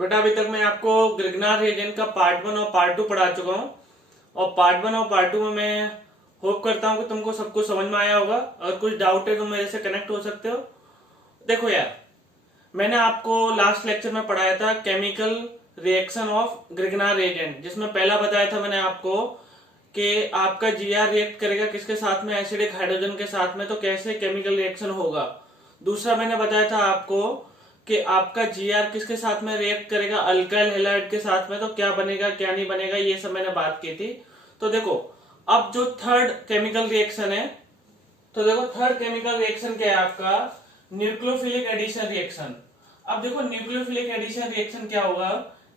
बेटा अभी तक मैं आपको ग्रिग्नार रिएजेंट का पार्ट 1 और पार्ट 2 पढ़ा चुका हूँ। और पार्ट 1 और पार्ट 2 में मैं होप करता हूँ कि तुमको सब कुछ समझ में आया होगा। अगर कुछ डाउट है तो मेरे से कनेक्ट हो सकते हो। देखो यार, मैंने आपको लास्ट लेक्चर में पढ़ाया था केमिकल रिएक्शन ऑफ ग्रिग्नार रिएजेंट, जिसमें पहला बताया था मैंने आपको कि आपका जीआर रिएक्ट करेगा किसके साथ में, एसिडिक हाइड्रोजन के साथ में, तो कैसे केमिकल रिएक्शन होगा। दूसरा मैंने बताया था आपको कि आपका जीआर किसके साथ में रिएक्ट करेगा, अल्काइल हैलाइड के साथ में, तो क्या बनेगा क्या नहीं बनेगा, ये सब मैंने बात की थी। तो देखो अब जो थर्ड केमिकल रिएक्शन है, तो देखो थर्ड केमिकल रिएक्शन क्या है आपका, न्यूक्लियोफिलिक एडिशन रिएक्शन। अब देखो न्यूक्लियोफिलिक एडिशन रिएक्शन क्या होगा,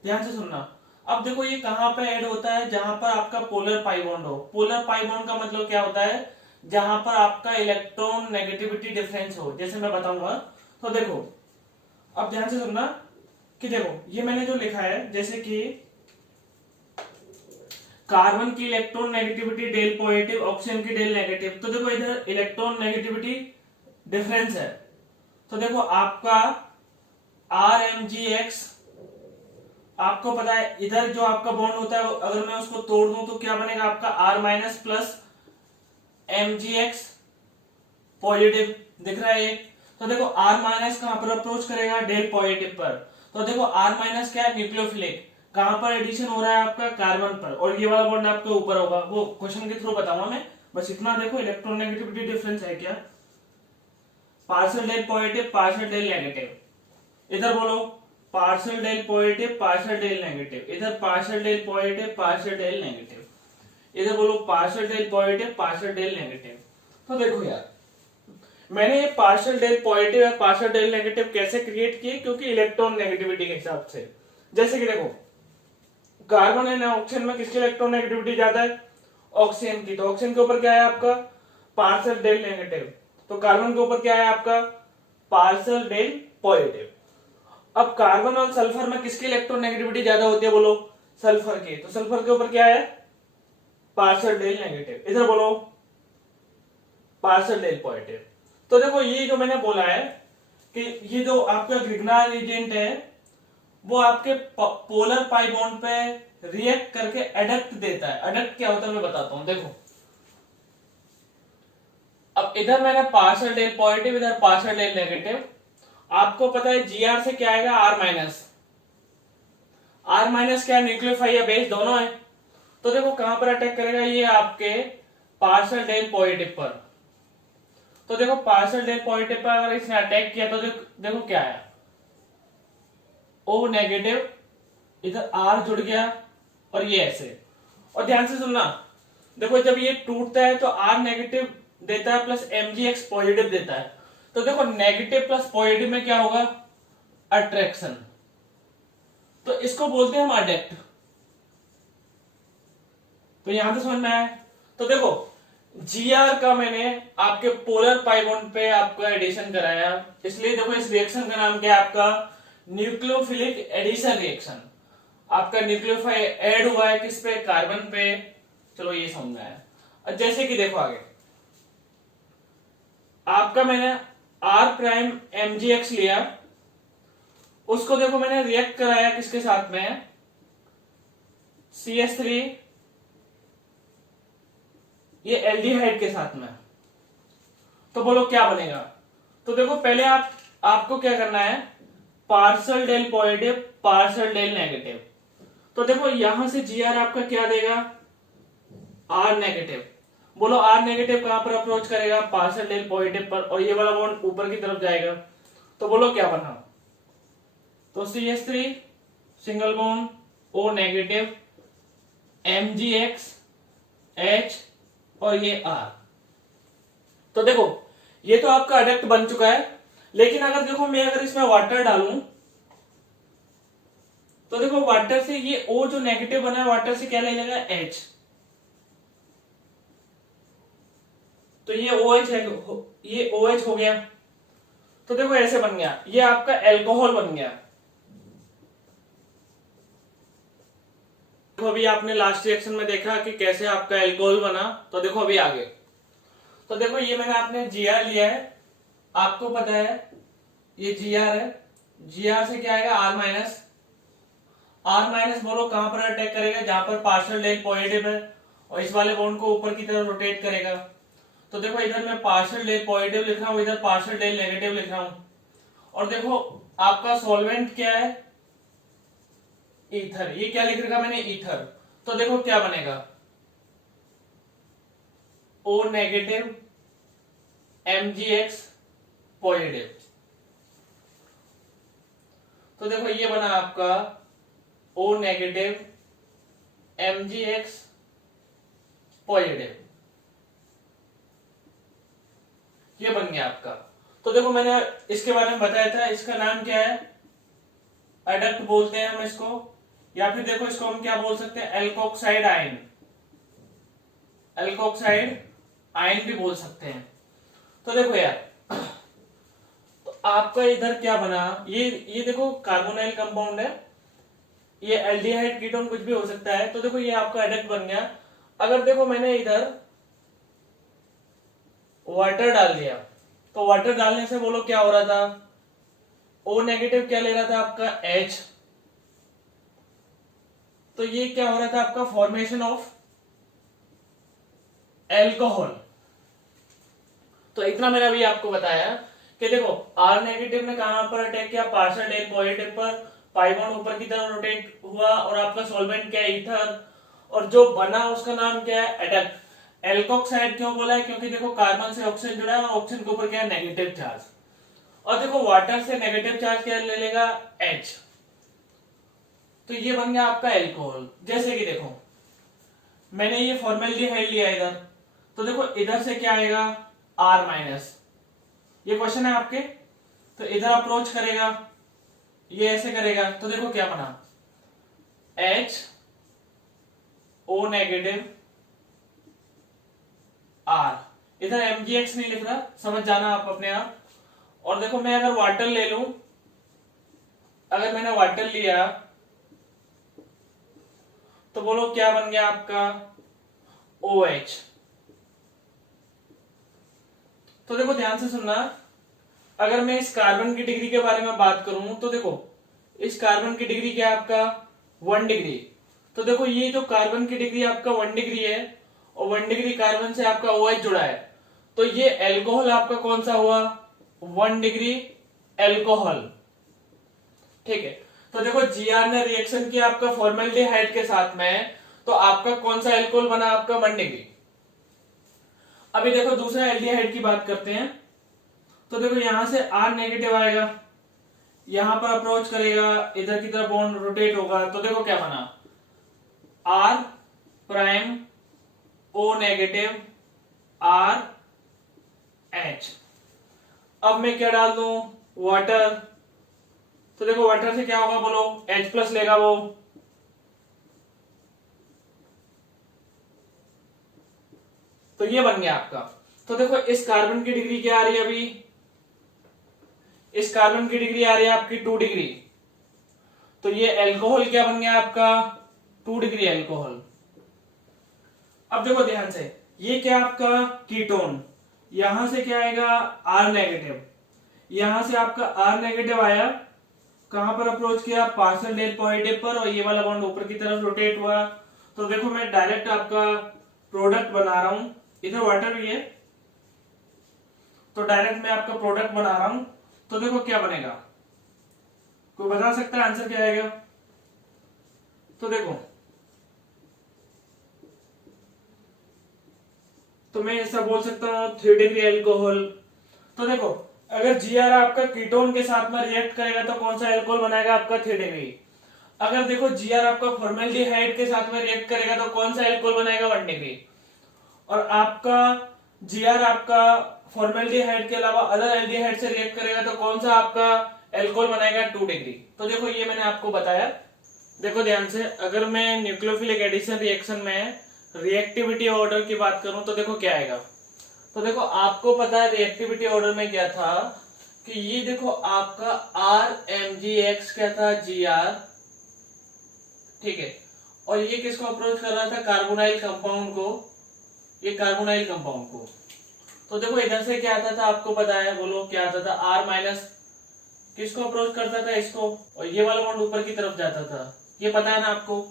ध्यान से सुनना। अब देखो ये कहां पे ऐड होता है, जहां पर आपका पोलर पाई बॉन्ड हो। पोलर पाई बॉन्ड का मतलब क्या होता है, जहां पर आपका इलेक्ट्रॉन नेगेटिविटी डिफरेंस हो, जैसे मैं बताऊंगा। तो देखो अब ध्यान से सुनना कि देखो ये मैंने जो लिखा है, जैसे कि कार्बन की electron negativity del positive, oxygen की डेल नेगेटिव। तो देखो इधर इलेक्ट्रॉन नेगेटिविटी डिफरेंस है, तो देखो आपका RMgx, आपको पता है इधर जो आपका बॉन्ड होता है अगर मैं उसको तोड़ दूं तो क्या बनेगा आपका R minus plus Mgx positive, दिख रहा है ये। तो देखो R माइनस कहां पर अप्रोच करेगा, डेल पॉजिटिव पर। तो देखो R माइनस क्या है, न्यूक्लियोफिलिक, कहां पर एडिशन हो रहा है आपका, कार्बन पर, और ये वाला बॉन्ड आपके ऊपर होगा। वो क्वेश्चन के थ्रू बताऊंगा मैं, बस इतना देखो इलेक्ट्रॉन नेगेटिविटी डिफरेंस है क्या, partial del positive partial del negative. इधर बोलो partial del positive partial del negative, इधर partial del positive partial del negative, इधर बोलो partial del positive partial del negative. तो देखो यार मैंने ये पार्शियल डेल पॉजिटिव और पार्शियल डेल नेगेटिव कैसे क्रिएट किए, क्योंकि इलेक्ट्रॉन नेगेटिविटी के हिसाब से। जैसे कि देखो कार्बन एंड ऑक्सीजन में किसकी इलेक्ट्रॉन नेगेटिविटी ज्यादा है, ऑक्सीजन की। तो ऑक्सीजन के ऊपर क्या है आपका, पार्शियल डेल नेगेटिव। तो कार्बन के ऊपर क्या है आपका, पार्शियल डेल पॉजिटिव। अब कार्बन और सल्फर में किसकी इलेक्ट्रॉन नेगेटिविटी ज्यादा होती है, बोलो सल्फर की। तो सल्फर के ऊपर क्या है, पार्शियल डेल नेगेटिव। इधर बोलो पार्शियल डेल पॉजिटिव। तो देखो ये जो मैंने बोला है कि ये जो आपका ग्रिग्नार रिएजेंट है वो आपके पोलर पाई बॉन्ड पे रिएक्ट करके एडक्ट देता है। एडक्ट क्या होता है मैं बताता हूं। देखो अब इधर मैंने पार्शियल डेल पॉजिटिव, इधर पार्शियल डेल नेगेटिव। आपको पता है जीआर से क्या आएगा, आर माइनस। आर माइनस क्या है, न्यूक्लियोफाइल या बेस दोनों है। तो देखो कहां पर अटैक करेगा, ये आपके पार्शियल डेल पॉजिटिव पर। तो देखो पार्शियल डेल पॉजिटिव पर अगर इसने अटैक किया तो देखो क्या है, O नेगेटिव, इधर R जुड़ गया और ये ऐसे। और ध्यान से सुनना, देखो जब ये टूटता है तो R नेगेटिव देता है प्लस Mgx पॉजिटिव देता है। तो देखो नेगेटिव प्लस पॉजिटिव में क्या होगा, अट्रैक्शन। तो इसको बोलते हैं हम अडेक्ट। तो यहां से समझ में आया। तो देखो जीआर का मैंने आपके पोलर पाई बॉन्ड पे आपका एडिशन कराया, इसलिए देखो इस रिएक्शन का नाम क्या है आपका, न्यूक्लियोफिलिक एडिशन रिएक्शन। आपका न्यूक्लियोफाइल ऐड हुआ है किस पे, कार्बन पे। चलो ये समझ में आया। और जैसे कि देखो आगे आपका मैंने R प्राइम Mgx लिया, उसको देखो मैंने रिएक्ट कराया किसके साथ में, CH3, ये एल्डिहाइड के साथ में। तो बोलो क्या बनेगा। तो देखो पहले आपको क्या करना है, partial del positive partial del negative. तो देखो यहां से जीआर आपका क्या देगा, आर नेगेटिव। बोलो आर नेगेटिव कहां पर अप्रोच करेगा, पार्शियल डेल पॉजिटिव पर, और ये वाला बॉन्ड ऊपर की तरफ जाएगा। तो बोलो क्या बना, तो CH3 single bond O negative, Mgx H और ये R। तो देखो ये तो आपका अडेक्ट बन चुका है। लेकिन अगर देखो मैं अगर इसमें वाटर डालूं तो देखो वाटर से ये O जो नेगेटिव बना है वाटर से क्या ले लेगा, H। तो ये OH है, ये OH हो गया। तो देखो ऐसे बन गया, ये आपका एल्कोहल बन गया। देखो अभी आपने लास्ट रिएक्शन में देखा कि कैसे आपका एल्कोहल बना। तो देखो अभी आगे, तो देखो ये मैंने आपने जीआर लिया है, आपको पता है ये जीआर है। जीआर से क्या आएगा, आर माइनस, आर माइनस बोलो कहां पर अटैक करेगा, जहां पर पार्शियल डेल पॉजिटिव है, और इस वाले बॉन्ड को ऊपर की तरफ रोटेट करेगा। तो देखो इधर मैं पार्शियल डेल पॉजिटिव लिख रहा हूं, इधर पार्शियल डेल नेगेटिव लिख रहा हूं। और देखो आपका सॉल्वेंट क्या है, ईथर। ये क्या लिख रखा मैंने, ईथर। तो देखो क्या बनेगा, ओ नेगेटिव MgX पॉजिटिव। तो देखो ये बना आपका O नेगेटिव MgX पॉजिटिव, ये बन गया आपका। तो देखो मैंने इसके बारे में बताया था, इसका नाम क्या है, एडक्ट बोलते हैं हम इसको, या फिर देखो इसको हम क्या बोल सकते हैं, एल्कोक्साइड आयन, एल्कोक्साइड आयन भी बोल सकते हैं। तो देखो यार, तो आपका इधर क्या बना, ये देखो कार्बोनाइल कंपाउंड है, ये एल्डिहाइड कीटोन कुछ भी हो सकता है। तो देखो ये आपका एडक्ट बन गया। अगर देखो मैंने इधर वाटर डाल दिया, तो वाटर डालने से बोलो क्या हो रहा था, ओ नेगेटिव क्या ले रहा था आपका H, तो ये क्या हो रहा था आपका, फॉर्मेशन ऑफ एल्कोहल। तो इतना मैंने अभी आपको बताया कि देखो आर नेगेटिव ने कहां पर अटैक किया, पार्शियल डेल पॉजिटिव पर, पाई बॉन्ड ऊपर की तरफ रोटेट हुआ, और आपका सॉल्वेंट क्या है, ईथर, और जो बना उसका नाम क्या है, एडक्ट। एल्कोक्साइड क्यों बोला है, क्योंकि देखो कार्बन से ऑक्सीजन जुड़ा है और ऑक्सीजन के ऊपर क्या है, नेगेटिव चार्ज, और देखो वाटर से नेगेटिव चार्ज क्या ले लेगा, H। तो ये बन गया आपका एल्कोहल। जैसे कि देखो मैंने ये फॉर्मेल्डिहाइड लिया इधर, तो देखो इधर से क्या आएगा, R माइनस, ये क्वेश्चन है आपके। तो इधर अप्रोच करेगा, ये ऐसे करेगा, तो देखो क्या बना, H O नेगेटिव R, इधर MgX नहीं लिख रहा, समझ जाना आप अपने आप। और देखो मैं अगर वाटर ले लूं, अगर मैंने वाटर लिया तो बोलो क्या बन गया आपका, OH। तो देखो ध्यान से सुनना, अगर मैं इस कार्बन की डिग्री के बारे में बात करूं, तो देखो इस कार्बन की डिग्री क्या है आपका, 1 डिग्री। तो देखो ये जो कार्बन की डिग्री आपका 1 डिग्री है, और 1 डिग्री कार्बन से आपका OH जुड़ा है, तो ये एल्कोहल आपका कौन सा हुआ, 1 डिग्री एल्कोहल। ठीक है, तो देखो Gr ने रिएक्शन किया आपका फॉर्मेल्डिहाइड के साथ में, तो आपका कौन सा एल्कोहल बना, आपका 1 डिग्री। अभी देखो दूसरा एल्डिहाइड की बात करते हैं। तो देखो यहां से R नेगेटिव आएगा, यहां पर अप्रोच करेगा, इधर की तरफ बॉन्ड रोटेट होगा, तो देखो क्या बना, R prime O negative R H। अब मैं क्या डाल दूं, वाटर। तो देखो वाटर से क्या होगा बोलो, H प्लस लेगा वो, तो ये बन गया आपका। तो देखो इस कार्बन की डिग्री क्या आ रही है, अभी इस कार्बन की डिग्री आ रही है आपकी 2 डिग्री, तो ये एल्कोहल क्या बन गया आपका, 2 डिग्री एल्कोहल। अब देखो ध्यान से, ये क्या आपका कीटोन, यहां से क्या आएगा, R नेगेटिव, यहां से आपका R नेगेटिव आया, कहां पर अप्रोच किया, पार्शियल डेल पॉजिटिव पर, और ये वाला बॉन्ड ऊपर की तरफ रोटेट हुआ। तो देखो मैं डायरेक्ट आपका प्रोडक्ट बना रहा हूं, इधर वाटर भी है, तो डायरेक्ट मैं आपका प्रोडक्ट बना रहा हूं। तो देखो क्या बनेगा, कोई बता सकता है आंसर क्या आएगा, तो देखो, तो मैं ऐसा बोल सकता हूं 3 डिग्री एल्कोहल। तो देखो अगर Gr आपका कीटोन के साथ में रिएक्ट करेगा तो कौन सा एल्कोहल बनाएगा, आपका 3 डिग्री। अगर देखो Gr आपका फॉर्मेल्डिहाइड के साथ में रिएक्ट करेगा तो कौन सा एल्कोहल बनाएगा, 1 डिग्री। और आपका Gr आपका फॉर्मेल्डिहाइड के अलावा अदर एल्डिहाइड से रिएक्ट करेगा तो कौन सा आपका एल्कोहल बनाएगा, 2 डिग्री। तो देखो ये मैंने आपको बताया। देखो ध्यान से, अगर मैं न्यूक्लियोफिलिक एडिशन रिएक्शन में रिएक्टिविटी ऑर्डर की बात करूं तो देखो क्या आएगा। तो देखो आपको पता है रिएक्टिविटी ऑर्डर में क्या था, कि ये देखो आपका RMgX क्या था, Gr, ठीक है, और ये किसको अप्रोच कर रहा था, कार्बोनाइल कंपाउंड को, ये कार्बोनाइल कंपाउंड को। तो देखो इधर से क्या आता था आपको पता है, बोलो क्या आता था, R माइनस किसको अप्रोच करता था, इसको, और ये वाला बॉन्ड ऊपर की तरफ जाता था, ये पता है ना आपको।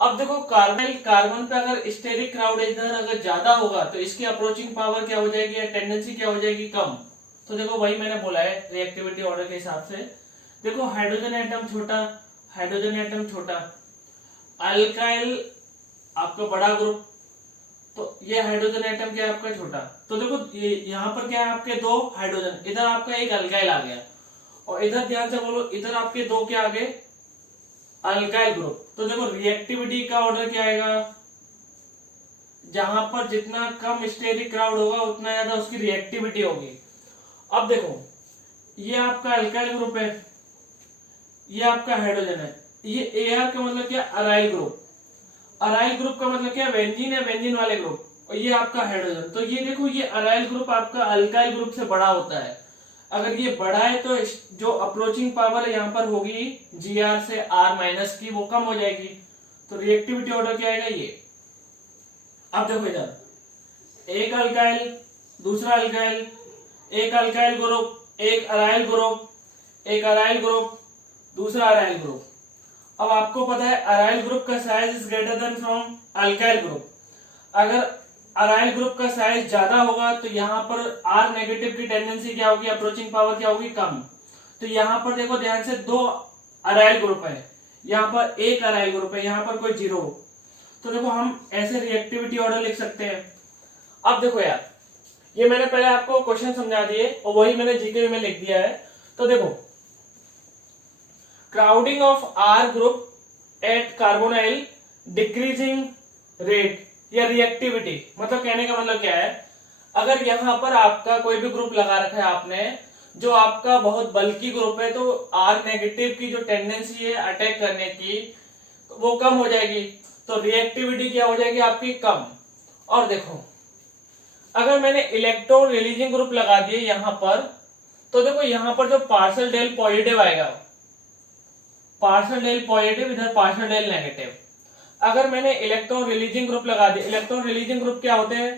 अब देखो कार्बन पे अगर स्टेरिक क्राउड इधर अगर ज्यादा होगा तो इसकी अप्रोचिंग पावर क्या हो जाएगी या टेंडेंसी क्या हो जाएगी, कम। तो देखो वही मैंने बोला है रिएक्टिविटी ऑर्डर के हिसाब से। देखो हाइड्रोजन एटम छोटा, हाइड्रोजन एटम छोटा, अल्काइल आपका बड़ा ग्रुप, तो ये हाइड्रोजन एटम क्या है आपका छोटा। तो देखो यहाँ पर क्या है आपके दो हाइड्रोजन, इधर आपका एक अल्काइल आ गया, और इधर ध्यान से बोलो इधर आपके दो क्या आ गए, अल्काइल ग्रुप। तो देखो रिएक्टिविटी का ऑर्डर क्या आएगा, जहां पर जितना कम स्टेरिक क्राउड होगा उतना ज्यादा उसकी रिएक्टिविटी होगी। अब देखो ये आपका अल्काइल ग्रुप है, ये आपका हाइड्रोजन है, ये Ar का मतलब क्या, अराइल ग्रुप। अराइल ग्रुप का मतलब क्या, बेंजीन है, बेंजीन वाले ग्रुप, और ये आपका हाइड्रोजन। तो ये देखो ये अराइल ग्रुप आपका अल्काइल ग्रुप से बड़ा होता है। अगर ये बड़ा है तो जो अप्रोचिंग पावर यहाँ पर होगी Gr से R माइनस की, वो कम हो जाएगी। तो रिएक्टिविटी ऑर्डर क्या आएगा ये। अब देखो इधर एक अल्काइल, दूसरा अल्काइल, एक अल्काइल ग्रुप, एक अराइल ग्रुप, एक अराइल ग्रुप, दूसरा अराइल ग्रुप। अब आपको पता है अराइल ग्रुप का size is greater than from alkyl group. अगर अराइल ग्रुप का साइज ज्यादा होगा तो यहाँ पर R नेगेटिव की टेंडेंसी क्या होगी, अप्रोचिंग पावर क्या होगी, कम। तो यहाँ पर देखो ध्यान से दो अराइल ग्रुप है, यहाँ पर एक अराइल ग्रुप है, यहाँ पर कोई जीरो। तो देखो हम ऐसे रिएक्टिविटी ऑर्डर लिख सकते हैं। अब देखो यार ये मैंने पहले आपको क्वेश्चन समझा दिए और वही मैंने जीके में लिख दिया है। तो देखो crowding of R group at carbonyl decreasing rate या रिएक्टिविटी, मतलब कहने का मतलब क्या है, अगर यहाँ पर आपका कोई भी ग्रुप लगा रखा है आपने जो आपका बहुत बल्कि ग्रुप है, तो R नेगेटिव की जो टेंडेंसी है अटैक करने की वो कम हो जाएगी, तो रिएक्टिविटी क्या हो जाएगी आपकी, कम। और देखो अगर मैंने इलेक्ट्रॉन रिलीजिंग ग्रुप लगा दिए यहाँ पर, तो देखो यहाँ पर जो पार्शियल डेल पॉजिटिव आएगा, पार्शियल डेल पॉजिटिव, इधर पार्शियल डेल नेगेटिव। अगर मैंने इलेक्ट्रॉन रिलीजिंग ग्रुप लगा दिया, इलेक्ट्रॉन रिलीजिंग ग्रुप क्या होते हैं,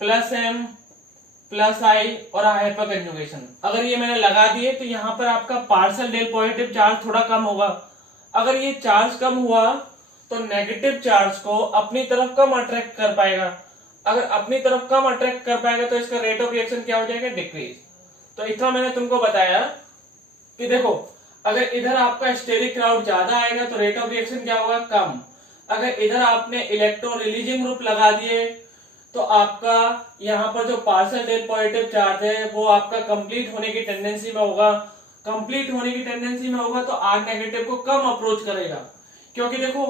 प्लस एम प्लस आई और हाइपर कंजुगेशन। अगर ये मैंने लगा दिए तो यहाँ पर आपका पार्शियल डेल पॉजिटिव चार्ज थोड़ा कम होगा। अगर ये चार्ज कम हुआ तो नेगेटिव चार्ज को अपनी तरफ कम अट्रैक्ट कर पाएगा। अगर अपनी तरफ कम अट्रैक्ट कर पाएगा तो इसका रेट ऑफ रिएक्शन क्या हो जाएगा, डिक्रीज। तो इतना मैंने तुमको बताया कि देखो अगर इधर आपका स्टेरिक क्राउड ज्यादा आएगा तो रेट ऑफ रिएक्शन क्या होगा, कम। अगर इधर आपने इलेक्ट्रॉन रिलीजिंग ग्रुप लगा दिए तो आपका यहाँ पर जो पार्शियल डेल पॉजिटिव चार्ज है वो आपका कंप्लीट होने की टेंडेंसी में होगा। कंप्लीट होने की टेंडेंसी में होगा तो R नेगेटिव को कम अप्रोच करेगा, क्योंकि देखो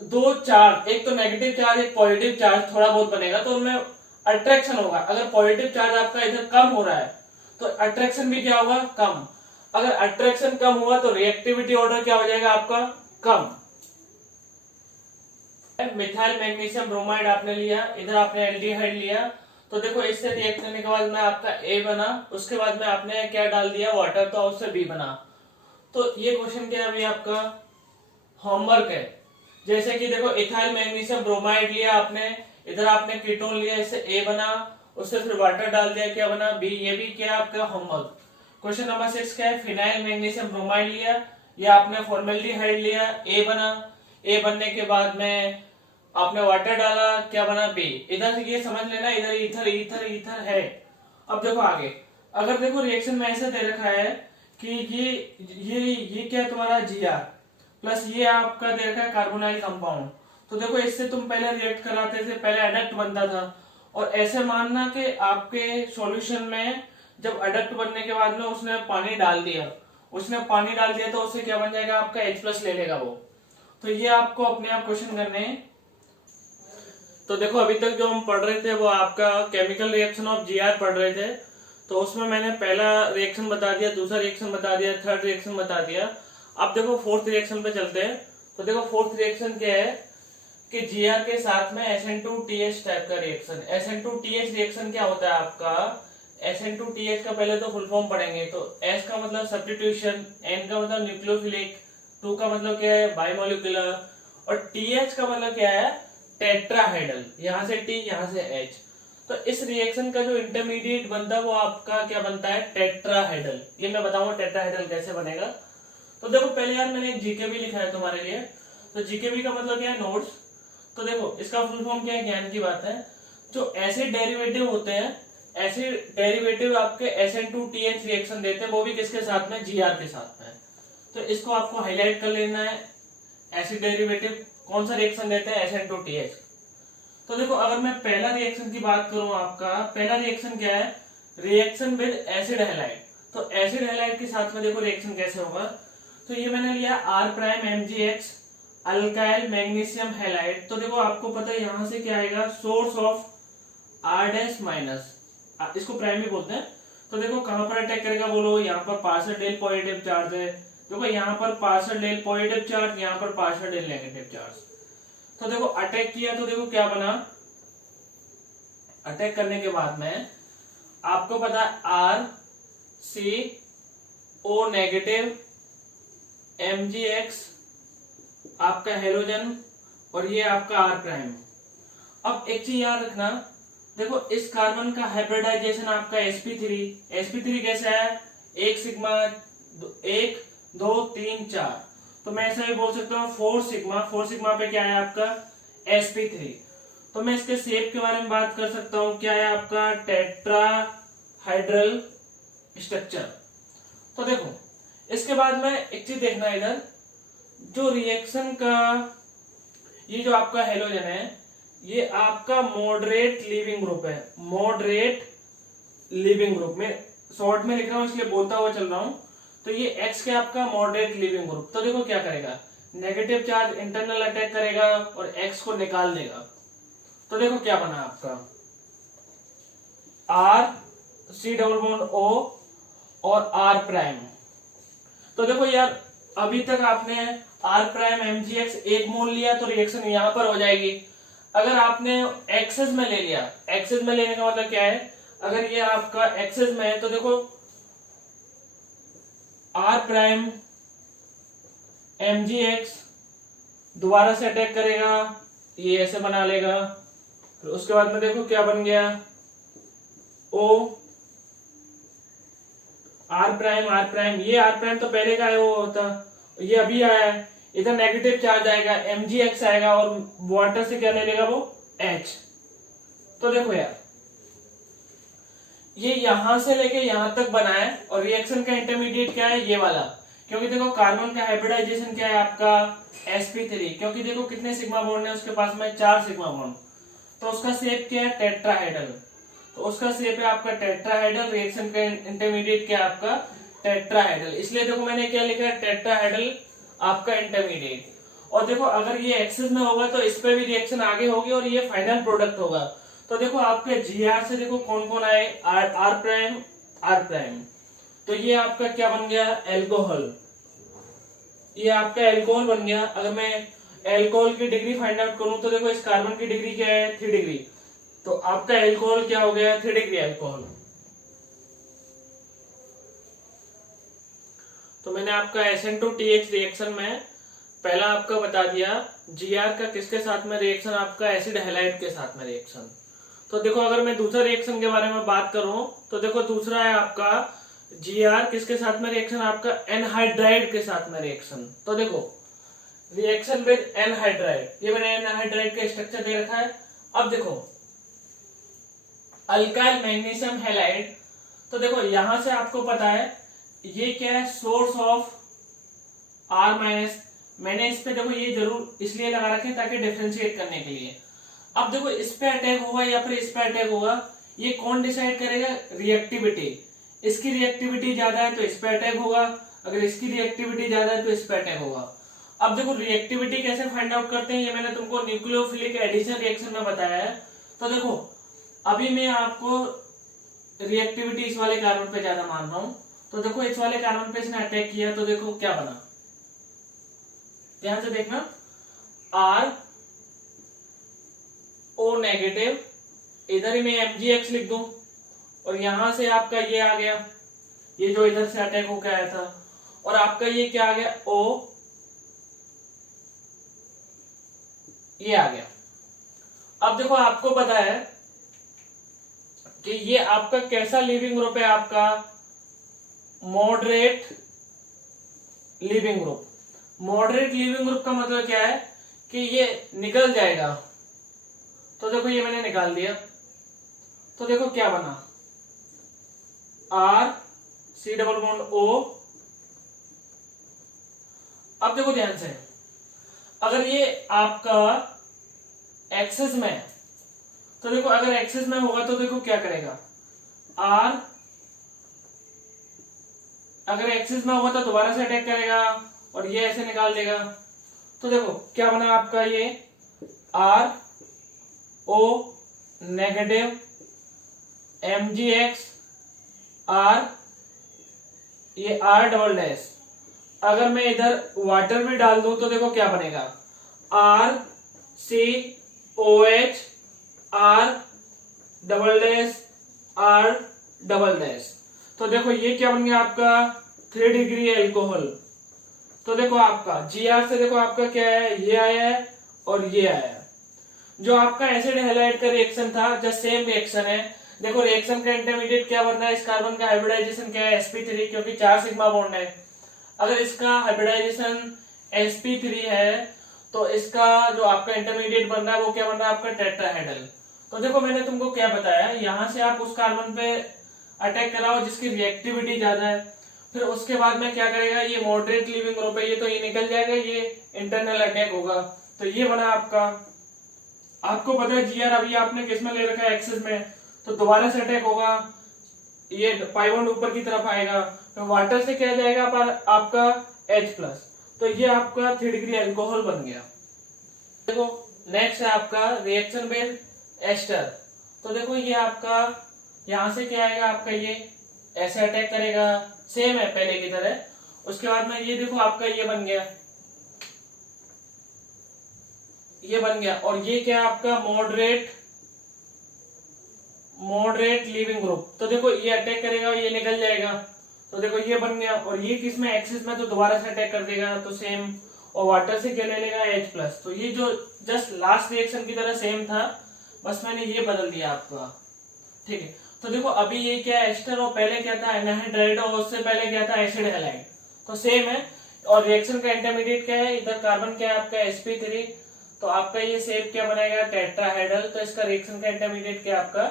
दो चार्ज, एक तो नेगेटिव चार्ज एक पॉजिटिव चार्ज थोड़ा बहुत बनेगा तो उनमें अट्रैक्शन होगा। अगर पॉजिटिव चार्ज आपका इधर कम हो रहा है तो अट्रैक्शन भी क्या होगा, कम। अगर अट्रैक्शन कम हुआ तो रिएक्टिविटी ऑर्डर क्या हो जाएगा आपका, कम। मिथाइल मैग्नीशियम ब्रोमाइड आपने लिया, इधर आपने एल्डिहाइड लिया, तो देखो इससे रिएक्ट करने के बाद में आपका A बना, उसके बाद में आपने क्या डाल दिया, वाटर, तो उससे B बना। तो ये क्वेश्चन क्या है अभी आपका होमवर्क है। जैसे कि देखो इथाइल मैग्नीशियम ब्रोमाइड लिया आपने, इधर आपने कीटोन लिया, इससे A बना, उससे फिर वाटर डाल दिया, क्या बना, B। ये भी क्या आपका होमवर्क। क्वेश्चन नंबर 6 क्या है, फिनाइल मैग्नीशियम ब्रोमाइड लिया, या आपने फॉर्मेल्डिहाइड लिया, A बना, A बनने के बाद में आपने वाटर डाला, क्या बना, B। इधर ये समझ लेना, इधर ईथर ईथर ईथर है। अब देखो आगे, अगर देखो रिएक्शन में ऐसे दे रखा है कि ये क्या है तुम्हारा Gr प्लस ये आपका दे रखा है कार्बोनाइल कंपाउंड, तो देखो इससे तुम पहले रिएक्ट कराते थे, पहले एडक्ट बनता था। और ऐसे मानना कि आपके सॉल्यूशन में जब एडक्ट बनने के बाद में उसने पानी डाल दिया, तो उससे क्या बन जाएगा आपका H+ ले लेगा वो। तो ये आपको अपने आप क्वेश्चन करने हैं। तो देखो अभी तक जो हम पढ़ रहे थे वो आपका केमिकल रिएक्शन ऑफ Gr पढ़ रहे थे, तो उसमें मैंने पहला रिएक्शन बता दिया, दूसरा रिएक्शन बता दिया, थर्ड रिएक्शन बता दिया। अब देखो फोर्थ रिएक्शन पे चलते हैं। तो देखो फोर्थ रिएक्शन क्या है कि Gr के साथ में SN2TH टाइप का रिएक्शन। SN2TH रिएक्शन क्या होता है आपका, SN2TH का पहले तो फुल फॉर्म पढ़ेंगे। तो S का मतलब सब्स्टिट्यूशन, N का मतलब न्यूक्लियोफिलिक, 2 का मतलब क्या है, बाइमोलिकुलर, और TH का मतलब क्या है, टेट्राहेड्रल। यहाँ से T, यहाँ से H। तो इस रिएक्शन का जो इंटरमीडिएट बनता है वो आपका क्या बनता है, टेट्राहेड्रल। ये मैं बताऊंगा टेट्राहेड्रल कैसे बनेगा। तो देखो पहले यार मैंने एक जीकेबी लिखा है तुम्हारे लिए। तो जीकेबी का मतलब क्या है, नोट्स। तो देखो इसका फुल फॉर्म क्या है, ज्ञान की बात है। जो एसिड डेरिवेटिव होते हैं, एसिड डेरिवेटिव आपके SN2TH रिएक्शन देते हैं, वो भी किसके साथ में, जीआर के साथ में। तो इसको आपको हाईलाइट कर लेना है। एसिड डेरिवेटिव कौन सा रिएक्शन देते हैं, SN2TH। तो देखो अगर मैं पहला रिएक्शन की बात करूं, आपका पहला रिएक्शन क्या है, रिएक्शन विद एसिड हैलाइड। तो एसिड हैलाइड के साथ में देखो रिएक्शन कैसे होगा। तो ये मैंने लिया R'(MgX) अल्काइल मैग्नीशियम हैलाइड। तो देखो आपको पता है यहां से क्या आएगा, सोर्स ऑफ R'-, इसको प्राइम भी बोलते हैं। तो देखो कहां पर अटैक करेगा बोलो, यहाँ पर पार्शियल डेल पॉजिटिव चार्ज है। देखो यहाँ पर पार्शियल डेल पॉजिटिव चार्ज, यहाँ पर पार्शियल डेल नेगेटिव चार्ज। तो देखो अटैक किया तो देखो क्या बना, अटैक करने के बाद में आपको पता है RCO नेगेटिव MgX आपका हेलोजन और ये आपका R'। अब एक चीज याद रखना, देखो इस कार्बन का हाइब्रिडाइजेशन आपका sp3 कैसा है, 1 सिग्मा 1 2 3 4। तो मैं ऐसा भी बोल सकता हूँ 4 सिग्मा पे क्या है आपका sp3। तो मैं इसके शेप के बारे में बात कर सकता हूँ, क्या है आपका टेट्राहाइड्रल स्ट्रक्चर। तो देखो इसके बाद में एक चीज देखना, इधर जो रिएक्शन का ये जो आपका हेलोजन है, ये आपका मॉडरेट लीविंग ग्रुप है। मॉडरेट लीविंग ग्रुप में शॉर्ट में लिख रहा हूं इसलिए बोलता हुआ चल रहा हूं। तो ये X के आपका मॉडरेट लीविंग ग्रुप। तो देखो क्या करेगा, नेगेटिव चार्ज इंटरनल अटैक करेगा और X को निकाल देगा। तो देखो क्या बना आपका RC⋅O और R'। तो देखो यार अभी तक आपने R'(MgX) 1 मोल लिया तो रिएक्शन यहां पर हो जाएगी। अगर आपने एक्सेस में ले लिया, एक्सेस में लेने का मतलब क्या है, अगर ये आपका एक्सेस में है तो देखो R'(MgX) दोबारा से अटैक करेगा, ये ऐसे बना लेगा। फिर उसके बाद में देखो क्या बन गया, O R', ये R' तो पहले का है वो होता, ये अभी आया है। इधर नेगेटिव चार्ज आएगा, MgX आएगा और वाटर से क्या ले लेगा वो H। तो देखो यार ये यहां से लेके यहां तक बना है और रिएक्शन का इंटरमीडिएट क्या है, ये वाला। क्योंकि देखो कार्बन का हाइब्रिडाइजेशन क्या है आपका sp3, क्योंकि देखो कितने सिग्मा बॉन्ड है उसके पास में, 4 सिग्मा बॉन्ड। तो उसका शेप क्या है, टेट्राहाइड्रल। तो उसका शेप है आपका टेट्राहाइड्रल, रिएक्शन का इंटरमीडिएट क्या है आपका टेट्राहाइड्रल। इसलिए देखो मैंने क्या लिखा है, टेट्राहाइड्रल आपका इंटरमीडिएट। और देखो अगर ये एक्सेस में होगा तो इस पे भी रिएक्शन आगे होगी और ये फाइनल प्रोडक्ट होगा। तो देखो आपके जीआर से देखो कौन कौन आए, R'। तो ये आपका क्या बन गया, एल्कोहल। ये आपका एल्कोहल बन गया। अगर मैं एल्कोहल की डिग्री फाइंड आउट करूं तो देखो इस कार्बन की डिग्री क्या है, 3 डिग्री। तो आपका एल्कोहल क्या हो गया, 3 डिग्री एल्कोहल। तो मैंने आपका SN2TH रिएक्शन में पहला आपका बता दिया, जीआर का किसके साथ में रिएक्शन, आपका एसिड हैलाइड के साथ में रिएक्शन। तो देखो अगर मैं दूसरा रिएक्शन के बारे में बात करूं तो देखो दूसरा है आपका जीआर किसके साथ में रिएक्शन, आपका एनहाइड्राइड के साथ में रिएक्शन। तो देखो रिएक्शन विद एनहाइड्राइड, ये मैंने एनहाइड्राइड का स्ट्रक्चर दे रखा है। अब देखो अल्काइल मैग्नीशियम हैलाइड। तो देखो यहां से आपको पता है ये क्या है, सोर्स ऑफ R-। मैंने इस पे देखो ये जरूर इसलिए लगा रखे ताकि डिफरेंशिएट करने के लिए। अब देखो इस पे अटैक होगा या फिर इस पे अटैक होगा, ये कौन डिसाइड करेगा, रिएक्टिविटी। इसकी रिएक्टिविटी ज्यादा है तो इस पे अटैक होगा, अगर इसकी रिएक्टिविटी ज्यादा है तो इस पे अटैक होगा। अब देखो रिएक्टिविटी कैसे फाइंड आउट करते हैं, ये मैंने तुमको न्यूक्लियोफिलिक एडिशन रिएक्शन में बताया है। तो देखो अभी मैं आपको रिएक्टिविटी इस वाले कार्बन पे ज्यादा मान रहा हूं। तो देखो इस वाले कार्बन पे इसने अटैक किया तो देखो क्या बना, ध्यान से देखना, RO नेगेटिव, इधर ही मैं MgX लिख दूं और यहां से आपका ये आ गया, ये जो इधर से अटैक होकर आया था, और आपका ये क्या आ गया, O, ये आ गया। अब देखो आपको पता है कि ये आपका कैसा लीविंग ग्रुप है, आपका moderate leaving group. Moderate leaving group का मतलब क्या है कि ये निकल जाएगा। तो देखो ये मैंने निकाल दिया, तो देखो क्या बना, R C double bond O। अब देखो ध्यान से, अगर ये आपका एक्सेस में है, तो देखो अगर एक्सेस में होगा तो देखो क्या करेगा, R अगर एक्सेस में होगा तो दोबारा से अटैक करेगा और ये ऐसे निकाल देगा। तो देखो क्या बना आपका, ये R O negative MgX R, ये R डबल डैश। अगर मैं इधर वाटर भी डाल दूं तो देखो क्या बनेगा, R C OH R double dash R double dash. तो देखो ये क्या बन गया आपका 3 डिग्री एल्कोहल। तो देखो आपका Gr से देखो आपका क्या है, ये आया है और ये आया है। जो आपका एसिड हैलाइड का रिएक्शन था, जो सेम रिएक्शन है। देखो रिएक्शन का इंटरमीडिएट क्या बनना है, इस कार्बन का हाइब्रिडाइजेशन क्या है, sp3, क्योंकि 4 सिग्मा बॉन्ड है। अगर इसका हाइब्रिडाइजेशन sp3 है तो इसका जो आपका इंटरमीडिएट बन रहा है वो क्या बन रहा है आपका टेट्राहेड्रल। तो देखो मैंने तुमको क्या बताया, यहां से आप उस कार्बन पे अटैक कराओ जिसकी रिएक्टिविटी ज्यादा है, फिर उसके बाद में क्या करेगा, ये मॉडरेट लीविंग ग्रुप है, ये तो ये निकल जाएगा, ये इंटरनल अटैक होगा। तो ये बना आपका, आपको पता है Gr अभी आपने किस में ले रखा है, एक्सेस में, तो दोबारा से अटैक होगा, ये पाई बॉन्ड ऊपर की तरफ आएगा, तो वाटर से क्या जाएगा पर आपका H+, तो ये आपका 3 डिग्री अल्कोहल बन गया। देखो नेक्स्ट है आपका रिएक्शन बेस एस्टर। तो देखो ये आपका यहां से क्या आएगा आपका, ये ऐसे अटैक करेगा, सेम है पहले की तरह। उसके बाद में ये देखो आपका ये बन गया, ये बन गया, और ये क्या आपका मॉडरेट लीविंग ग्रुप। तो देखो ये अटैक करेगा और ये निकल जाएगा, तो देखो ये बन गया। और ये किस में, एक्सिस में, तो दोबारा से अटैक कर देगा, तो सेम, और वाटर से क्या ले लेगा H+। तो ये जो जस्ट लास्ट रिएक्शन की तरह सेम था, बस मैंने ये बदल दिया आपका, ठीक है। तो देखो अभी ये क्या है एस्टर, और पहले क्या था एनहाइड्राइड, और उससे पहले क्या था एसिड हैलाइड, तो सेम है। और रिएक्शन का इंटरमीडिएट क्या है, इधर कार्बन क्या है आपका sp3, तो आपका ये शेप क्या बनाएगा टेट्राहेड्रल, तो इसका रिएक्शन का इंटरमीडिएट क्या आपका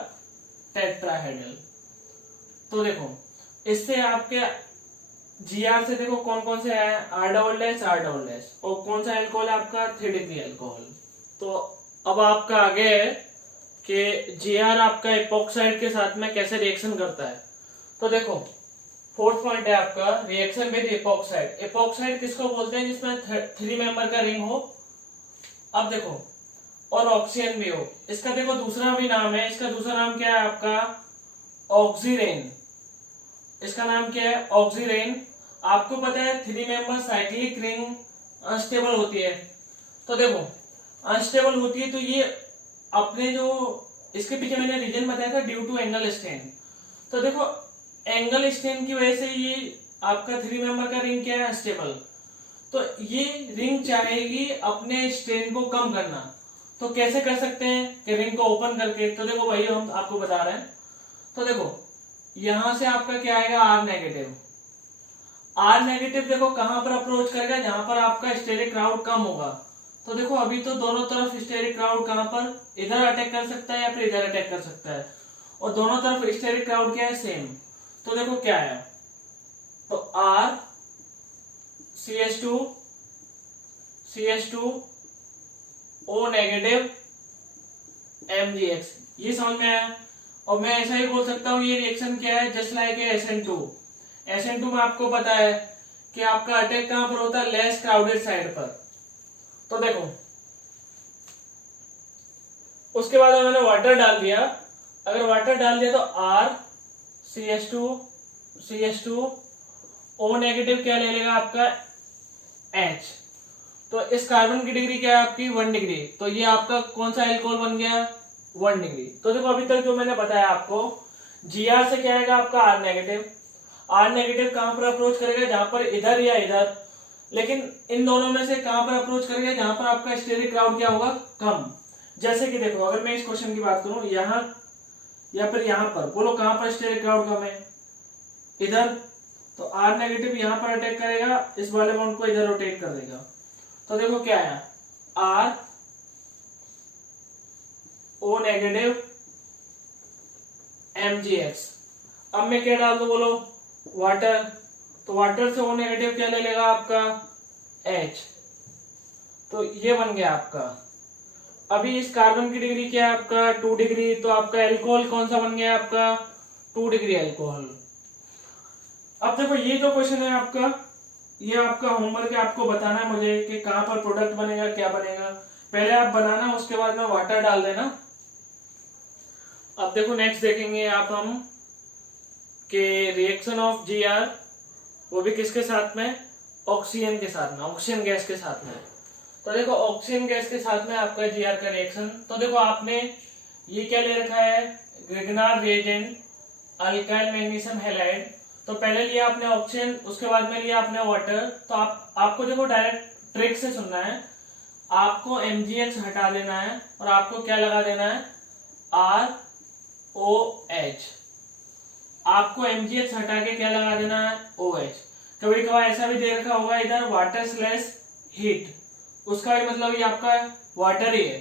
टेट्राहेड्रल। तो देखो इससे आपके Gr से देखो कौन कौन से आया, R double dash R double dash, और कौन सा अल्कोहल आपका 3 डिग्री अल्कोहल। तो अब आपका आगे है कि Gr आपका इपोक्साइड के साथ में कैसे रिएक्शन करता है। तो देखो फोर्थ पॉइंट है आपका रिएक्शन विद इपोक्साइड। इपोक्साइड किसको बोलते हैं, जिसमें 3 मेंबर का रिंग हो। अब देखो और ऑक्सीजन भी हो। इसका देखो दूसरा भी नाम है, इसका दूसरा नाम क्या है आपका ऑक्सीरेन। इसका नाम क्या है ऑक्सीरेन। आपको पता है 3 मेंबर साइक्लिक रिंग अनस्टेबल होती है। तो देखो अनस्टेबल होती है, तो ये अपने जो इसके पीछे मैंने रीजन बताया था ड्यू टू एंगल स्ट्रेन। तो देखो एंगल स्ट्रेन की वजह से ये आपका 3 मेंबर का रिंग क्या है अनस्टेबल। तो ये रिंग चाहेगी अपने स्ट्रेन को कम करना, तो कैसे कर सकते हैं कि रिंग को ओपन करके। तो देखो भाई हम आपको बता रहे हैं, तो देखो यहां से आपका क्या आएगा R नेगेटिव। R नेगेटिव देखो कहां पर अप्रोच करेगा, जहां पर आपका स्टेरिक क्राउड कम होगा। तो देखो अभी तो दोनों तरफ स्टेरिक क्राउड कहां पर, इधर अटैक कर सकता है या फिर इधर अटैक कर सकता है, और दोनों तरफ स्टेरिक क्राउड क्या है सेम। तो देखो क्या है, तो R CH2 O negative MgX, ये समझ में आया। और मैं ऐसा ही बोल सकता हूँ ये रिएक्शन क्या है, जस्ट लाइक SN2। SN2 में आपको पता है कि आपका अटैक कहां पर होता है, लेस क्राउडेड साइड पर। तो देखो उसके बाद मैंने वाटर डाल दिया। अगर वाटर डाल दिया तो R CH2 O नेगेटिव क्या ले लेगा आपका H। तो इस कार्बन की डिग्री क्या है आपकी 1 डिग्री, तो ये आपका कौन सा एल्कोहल बन गया 1 डिग्री। तो देखो अभी तक जो मैंने बताया आपको, Gr से क्या आएगा आपका R नेगेटिव। R नेगेटिव कहां पर अप्रोच करेगा, जहां पर इधर या इधर, लेकिन इन दोनों में से कहां पर अप्रोच करेगा, जहां पर आपका स्टेरिक क्राउड क्या होगा कम। जैसे कि देखो अगर मैं इस क्वेश्चन की बात करूं, यहां या फिर यहां पर, बोलो कहां पर स्टेरिक क्राउड कम है, इधर। तो आर नेगेटिव यहाँ पर अटैक करेगा, इस वाले बॉन्ड को इधर रोटेट कर देगा। तो देखो क्या आया, आर ओ नेगेटिव MgX। अब मैं क्या डाल दूं बोलो, वाटर। तो वाटर से ओ नेगेटिव क्या ले लेगा आपका H। तो ये बन गया आपका। अभी इस कार्बन की डिग्री क्या है आपका 2 डिग्री, तो आपका एल्कोहल कौन सा बन गया आपका 2 डिग्री एल्कोहल। अब देखो ये जो क्वेश्चन है आपका, ये आपका होमवर्क है, आपको बताना है मुझे कि कहां पर प्रोडक्ट बनेगा, क्या बनेगा। पहले आप बनाना, उसके बाद में वाटर डाल देना। अब देखो नेक्स्ट देखेंगे आप हम कि रिएक्शन ऑफ Gr, वो भी किसके साथ में, ऑक्सीजन के साथ में, ऑक्सीजन गैस के साथ में। तो देखो ऑक्सीजन गैस के साथ में आपका Gr का रिएक्शन। तो देखो आपने ये क्या ले रखा है, Grignard reagent alkyl magnesium halide. तो पहले लिया आपने ऑक्सीजन, उसके बाद में लिया आपने वाटर। तो आपको देखो डायरेक्ट ट्रिक से सुनना है, आपको MgX हटा देना है और आपको क्या लगा देना है ROH। आपको MgX हटा के क्या लगा देना है OH। कभी कभार ऐसा भी दे रखा होगा इधर वाटर स्लैश हीट, उसका भी मतलब ये आपका वाटर ही है।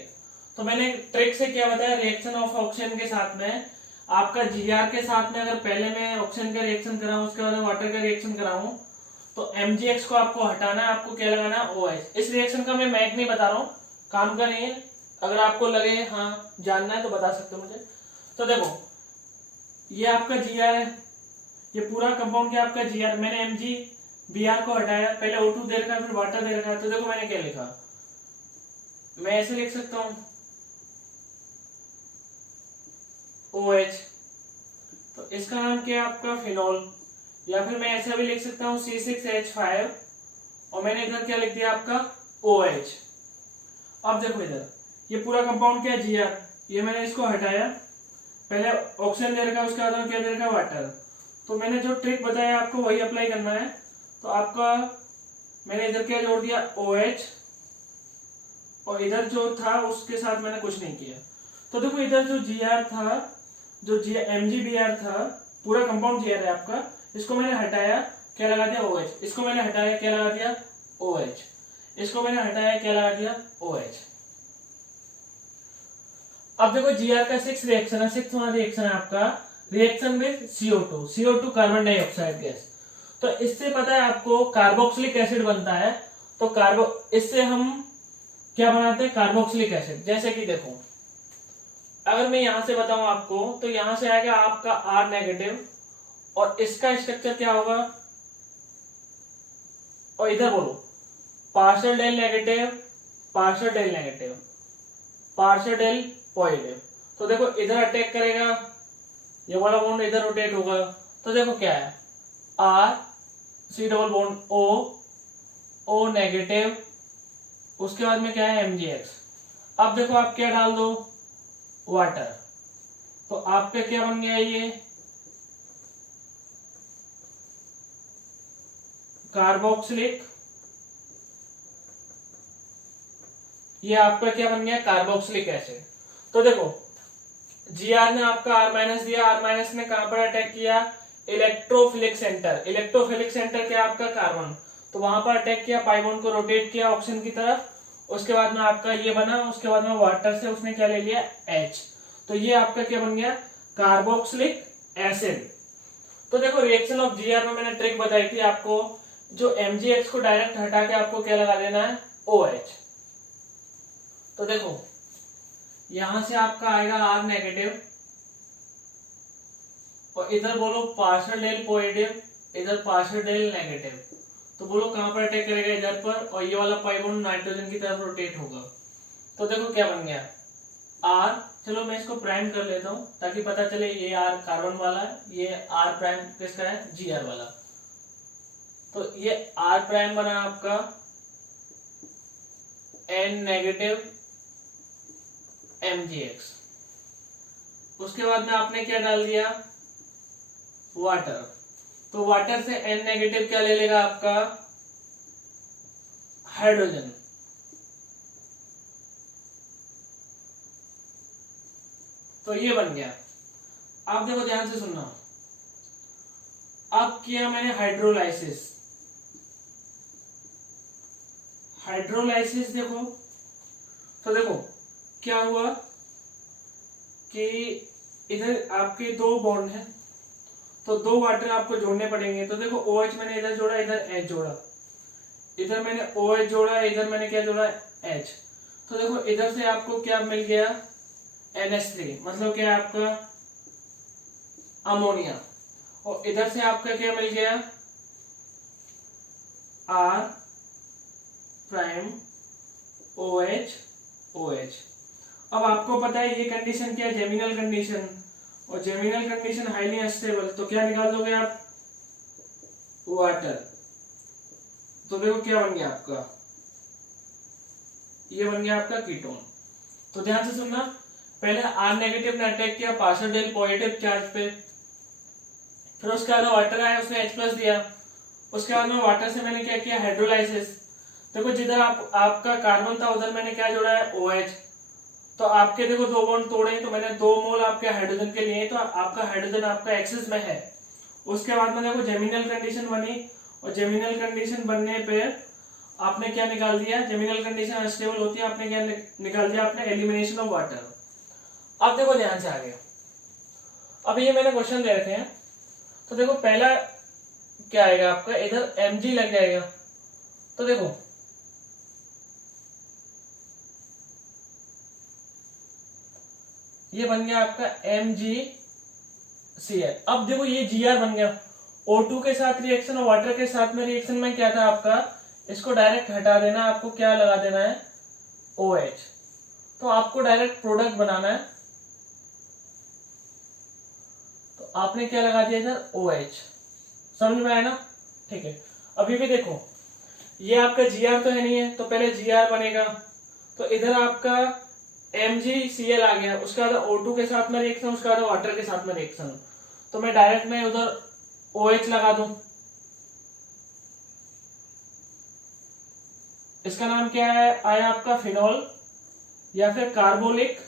तो मैंने ट्रिक से क्या बताया, रिएक्शन ऑफ ऑक्सीजन के साथ में आपका Gr के साथ में, अगर पहले मैं ऑक्सीजन का रिएक्शन कराऊं उसके बाद वाटर का रिएक्शन कराऊं, तो MgX को आपको हटाना है, आपको क्या लगाना है OH। इस रिएक्शन का मैं मैक नहीं बता रहा हूं, काम का नहीं है, अगर आपको लगे हाँ जानना है तो बता सकते हो मुझे। तो देखो ये आपका Gr है, ये पूरा कंपाउंड क्या आपका Gr। मैंने MgBr को हटाया, पहले O2 दे रखा है फिर वाटर दे रखा है। तो देखो मैंने क्या लिखा, मैं ऐसे लिख सकता हूं OH, तो इसका नाम क्या है आपका फिनॉल। या फिर मैं ऐसा भी लिख सकता हूं C6H5 और मैंने इधर क्या लिख दिया आपका OH। अब देखो इधर ये पूरा कंपाउंड क्या है Gr, ये मैंने इसको हटाया, पहले ऑक्सीजन दे रखा है उसके बाद क्या दे रखा है वाटर। तो मैंने जो ट्रिक बताया आपको वही अप्लाई करना है। तो आपका मैंने इधर क्या जोड़ दिया OH, और इधर जो था उसके साथ मैंने कुछ नहीं किया। तो देखो इधर जो Gr था, जो MgBr था, पूरा कंपाउंड Gr है आपका, इसको मैंने हटाया क्या लगा दिया OH, इसको मैंने हटाया क्या लगा दिया OH, इसको मैंने हटाया क्या लगा दिया OH। अब देखो Gr का 6 रिएक्शन है, 6 वाला रिएक्शन है आपका reaction with CO2 carbon dioxide gas. तो इससे पता है आपको कार्बोक्सिलिक एसिड बनता है। तो इससे हम क्या बनाते हैं कार्बोक्सिलिक एसिड। जैसे कि देखो अगर मैं यहां से बताऊं आपको, तो यहां से आएगा आपका R नेगेटिव और इसका स्ट्रक्चर क्या होगा, और इधर बोलो partial del negative, partial del negative, partial del positive. तो देखो इधर अटैक करेगा, ये वाला बॉन्ड इधर रोटेट होगा। तो देखो क्या है R C double bond O negative, उसके बाद में क्या है MgX। अब देखो आप क्या डाल दो वाटर, तो आपका क्या बन गया ये कार्बोक्सिलिक, ये आपका क्या बन गया कार्बोक्सिलिक एसिड। तो देखो Gr ने आपका R- दिया, R- ने कहां पर अटैक किया इलेक्ट्रोफिलिक सेंटर। इलेक्ट्रोफिलिक सेंटर क्या आपका कार्बन, तो वहां पर अटैक किया, पाई बॉन्ड को रोटेट किया ऑक्सीजन की तरफ, उसके बाद में आपका ये बना, उसके बाद में वाटर से उसने क्या ले लिया H। तो ये आपका क्या बन गया कार्बोक्सिलिक एसिड। तो देखो रिएक्शन ऑफ Gr में मैंने ट्रिक बताई थी आपको, जो MgX को डायरेक्ट हटा के आपको क्या लगा देना है OH। तो देखो यहां से आपका आएगा R नेगेटिव और इधर बोलो पार्शियल डेल पॉजिटिव, इधर पार्शियल डेल नेगेटिव। तो बोलो कहां पर अटैक करेगा इधर पर, और ये वाला पाई बॉन्ड नाइट्रोजन की तरफ रोटेट होगा। तो देखो क्या बन गया R, चलो मैं इसको प्राइम कर लेता हूं ताकि पता चले ये R कार्बन वाला है, ये R प्राइम किसका है Gr वाला। तो ये R प्राइम बना आपका N नेगेटिव MgX। उसके बाद में आपने क्या डाल दिया वाटर, तो वाटर से N नेगेटिव क्या ले लेगा आपका हाइड्रोजन। तो ये बन गया। आप देखो ध्यान से सुनना, अब किया मैंने हाइड्रोलाइसिस। हाइड्रोलाइसिस देखो, तो देखो क्या हुआ कि इधर आपके दो बॉन्ड हैं, तो दो वाटर आपको जोड़ने पड़ेंगे। तो देखो OH मैंने इधर जोड़ा, इधर H जोड़ा, इधर मैंने OH जोड़ा, इधर मैंने क्या जोड़ा, H। तो देखो इधर से आपको क्या मिल गया, NH3, मतलब क्या आपका अमोनिया, और इधर से आपका क्या मिल गया, R प्राइम OH OH। अब आपको पता है ये कंडीशन क्या है, जेमिनल कंडीशन, और जेमिनल कंडीशन हाईली अनस्टेबल, तो क्या निकाल दोगे आप, वाटर। तो देखो क्या बन गया आपका, ये बन गया आपका कीटोन। तो ध्यान से सुनना, पहले R नेगेटिव ने अटैक किया पार्शियल डेल पॉजिटिव चार्ज पे, फिर उसके बाद वाटर आया, उसने H प्लस दिया, उसके बाद में वाटर से मैंने क्या किया, हाइड्रोलाइसिस। देखो जिधर आपका कार्बन था उधर मैंने क्या जोड़ा है, OH। तो आपके देखो दो बॉन्ड तोड़े, तो मैंने 2 मोल आपके हाइड्रोजन के लिए, तो आपका हाइड्रोजन आपका एक्सेस में है। उसके बाद में देखो जेमिनल कंडीशन बनी, और जेमिनल कंडीशन बनने पे आपने क्या निकाल दिया, जेमिनल कंडीशन अनस्टेबल होती है, आपने क्या निकाल दिया, आपने एलिमिनेशन ऑफ वाटर। अब देखो ध्यान से आगे, अब ये मैंने क्वेश्चन दे रखे हैं, तो देखो पहला क्या आएगा आपका, इधर Mg लग जाएगा। तो देखो ये बन गया आपका MgCl। अब देखो ये Gr बन गया, O2 के साथ रिएक्शन और वाटर के साथ में रिएक्शन में क्या था आपका, इसको डायरेक्ट हटा देना, आपको क्या लगा देना है, OH। तो आपको डायरेक्ट प्रोडक्ट बनाना है, तो आपने क्या लगा दिया इधर, OH। समझ में आया ना, ठीक है। अभी भी देखो ये आपका Gr तो है नहीं है, तो पहले Gr बनेगा, तो इधर आपका MgCl आ गया, उसके बाद O2 के साथ में रिएक्शन, उसके बाद वाटर के साथ में रिएक्शन, तो मैं डायरेक्ट में उधर OH लगा दूं। इसका नाम क्या है, आया आपका फिनॉल या फिर कार्बोलिक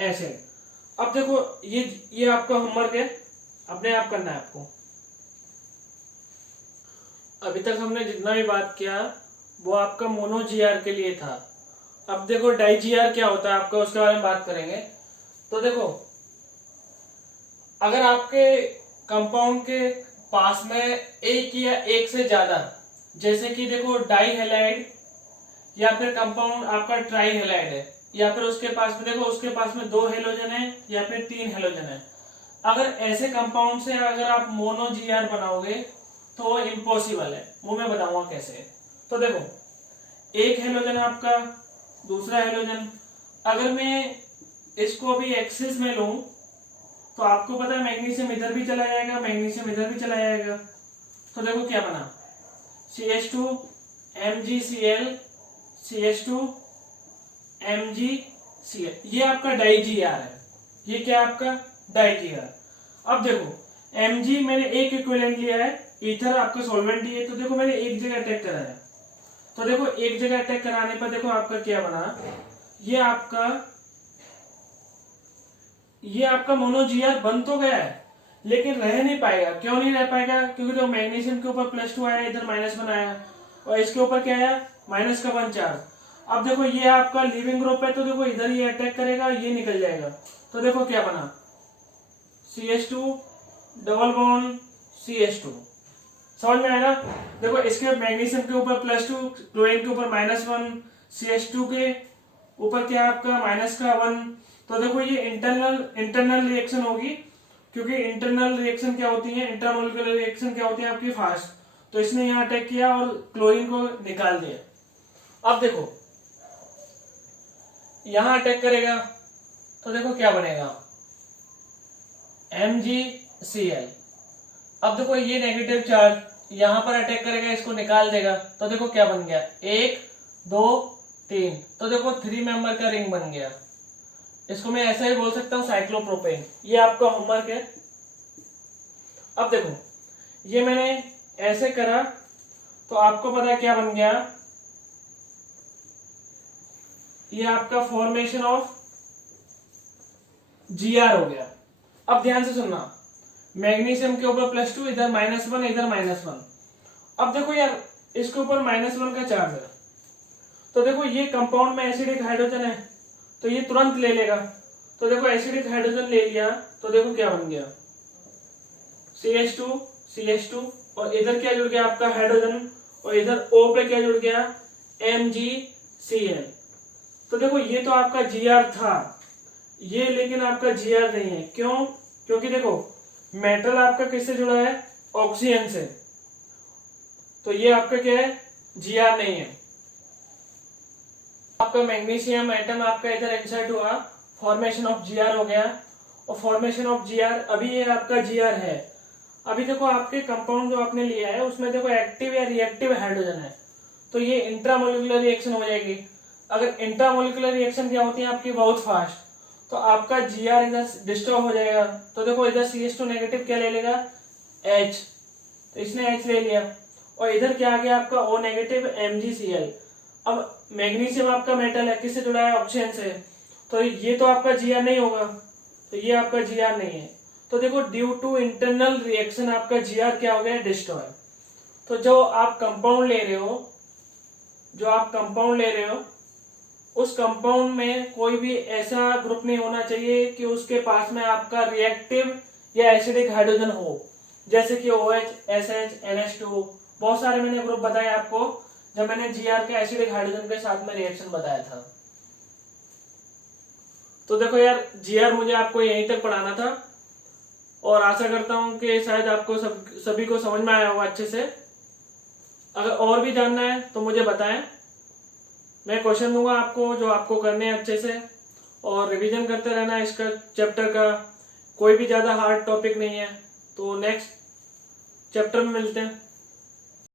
एसिड। अब देखो ये आपका होमवर्क है, अपने आप करना है आपको। अभी तक हमने जितना भी बात किया वो आपका मोनो Gr के लिए था। अब देखो डाई Gr क्या होता है आपका, उसके बारे में बात करेंगे। तो देखो अगर आपके कंपाउंड के पास में एक या एक से ज्यादा, जैसे कि देखो डाई हैलाइड या फिर कंपाउंड आपका ट्राई हैलाइड है, या फिर उसके पास में देखो उसके पास में 2 हेलोजन है या फिर 3 हेलोजन है, अगर ऐसे कंपाउंड से अगर आप मोनो Gr बनाओगे तो वो इम्पॉसिबल है, वो मैं बताऊंगा कैसे। तो देखो एक हेलोजन आपका, दूसरा हेलोजन, अगर मैं इसको अभी एक्सिस में लूं तो आपको पता है मैग्नीशियम इधर भी चला जाएगा, मैग्नीशियम इधर भी चला जाएगा। तो देखो क्या बना, CH2 MgCl CH2 MgCl, ये आपका डाई Gr है, ये क्या आपका डाई Gr। अब देखो Mg मैंने एक इक्विवेलेंट लिया है, ईथर आपका सॉल्वेंट ही है, तो देखो मैंने एक जगह अटैक कराया, तो देखो एक जगह अटैक कराने पर देखो आपका क्या बना, ये आपका मोनो Gr बन तो गया है लेकिन रह नहीं पाएगा। क्यों नहीं रह पाएगा, क्योंकि देखो मैग्नीशियम के ऊपर +2 आया, इधर -1 आया, और इसके ऊपर क्या आया, -1 चार्ज। अब देखो ये आपका लिविंग ग्रुप है, तो देखो इधर ये अटैक करेगा, ये निकल जाएगा, तो देखो क्या बना, CH2 डबल बॉन्ड CH2। समझ में आएगा। देखो इसके मैग्नीशियम के ऊपर +2, क्लोरीन के ऊपर -1, CH2 के ऊपर क्या आपका -1। तो देखो ये इंटरनल रिएक्शन होगी, क्योंकि इंटरनल रिएक्शन क्या होती है, इंटरमोलिकुलर रिएक्शन क्या होती है आपकी फास्ट। तो इसने यहाँ अटैक किया और क्लोरीन को निकाल दिया। अब देखो यहां अटैक करेगा, तो देखो क्या बनेगा, MgCl। अब देखो ये नेगेटिव चार्ज यहां पर अटैक करेगा, इसको निकाल देगा, तो देखो क्या बन गया, 1 2 3, तो देखो 3 मेंबर का रिंग बन गया। इसको मैं ऐसा ही बोल सकता हूं साइक्लोप्रोपेन। ये आपका होमवर्क है। अब देखो ये मैंने ऐसे करा, तो आपको पता है क्या बन गया, ये आपका फॉर्मेशन ऑफ Gr हो गया। अब ध्यान से सुनना, मैग्नीशियम के ऊपर +2, इधर -1, इधर -1। अब देखो यार, इसके ऊपर -1 का चार्ज है, तो देखो ये कंपाउंड में एसिडिक हाइड्रोजन है, तो ये तुरंत ले लेगा। तो देखो एसिडिक हाइड्रोजन ले लिया, तो देखो क्या बन गया, CH2 CH2, और इधर क्या जुड़ गया आपका हाइड्रोजन, और इधर O पे क्या जुड़ गया, MgCl। तो देखो ये तो आपका Gr था, ये लेकिन आपका Gr नहीं है। क्यों? क्योंकि देखो मेटल आपका किससे जुड़ा है, ऑक्सीजन से, तो ये आपका क्या है, Gr नहीं है। आपका मैग्नीशियम एटम आपका इधर इंसर्ट हुआ, फॉर्मेशन ऑफ Gr हो गया, और फॉर्मेशन ऑफ Gr अभी ये आपका Gr है। अभी देखो आपके कंपाउंड जो आपने लिया है उसमें देखो एक्टिव या रिएक्टिव हाइड्रोजन है, तो ये इंट्रामोलिकुलर रिएक्शन हो जाएगी। अगर इंट्रामोलिकुलर रिएक्शन क्या होती है आपकी, बहुत फास्ट, तो आपका Gr इधर डिस्ट्रॉय हो जाएगा। तो देखो इधर CH2 नेगेटिव क्या ले लेगा, H, तो इसने H ले लिया, और इधर क्या आ गया आपका O नेगेटिव MgCl। अब मैग्नीशियम आपका मेटल है, किससे जुड़ा है, ऑक्सीजन से, तो ये तो आपका Gr नहीं होगा, तो ये आपका Gr नहीं है। तो देखो ड्यू टू इंटरनल रिएक्शन आपका Gr क्या हो गया, डिस्ट्रॉय। तो जो आप कंपाउंड ले रहे हो, उस कंपाउंड में कोई भी ऐसा ग्रुप नहीं होना चाहिए कि उसके पास में आपका रिएक्टिव या एसिडिक हाइड्रोजन हो, जैसे कि OH, SH, NH2, बहुत सारे मैंने ग्रुप बताए आपको जब मैंने Gr के एसिडिक हाइड्रोजन के साथ में रिएक्शन बताया था। तो देखो यार, Gr मुझे आपको यहीं तक पढ़ाना था, और आशा करता हूं कि शायद आपको सभी को समझ में आया होगा अच्छे से। अगर और भी जानना है तो मुझे बताएं, मैं क्वेश्चन दूंगा आपको जो आपको करने हैं अच्छे से, और रिवीजन करते रहना इसका चैप्टर का। कोई भी ज्यादा हार्ड टॉपिक नहीं है, तो नेक्स्ट चैप्टर में मिलते हैं।